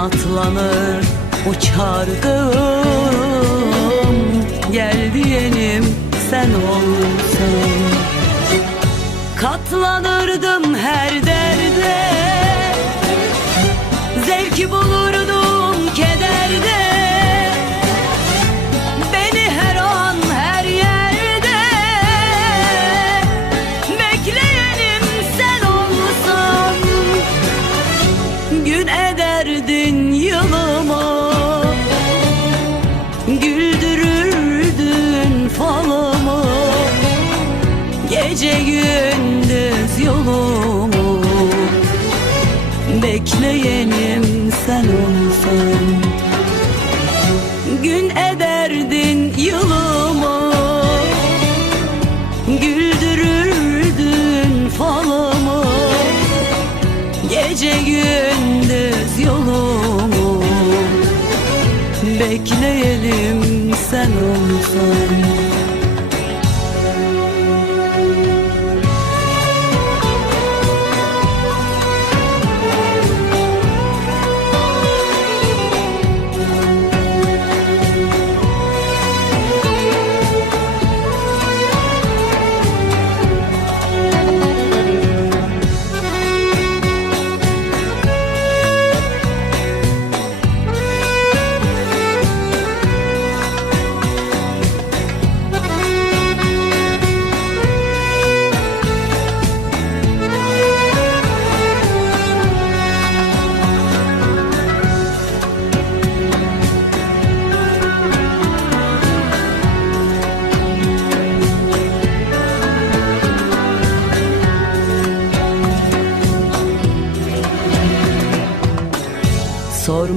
Kanatlanır uçardım Gel diyenim sen olsan Katlanırdım her derde. Zevki bulurdum ederdin yılımı Bekleyelim sen olsan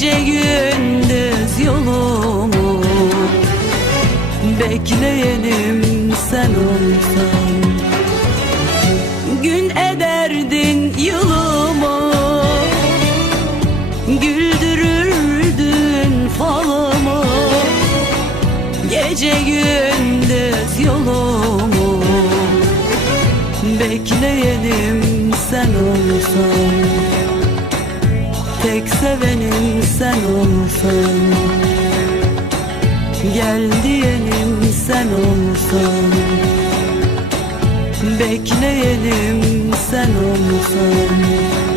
Gece gündüz yolumu Bekleyenim sen olsan. Gün ederdin yılımı Güldürürdün falımı Gece gündüz yolumu Bekleyelim sen olsan. Tek sevenim sen Gel diyelim sen olsan. Bekleyelim sen olsan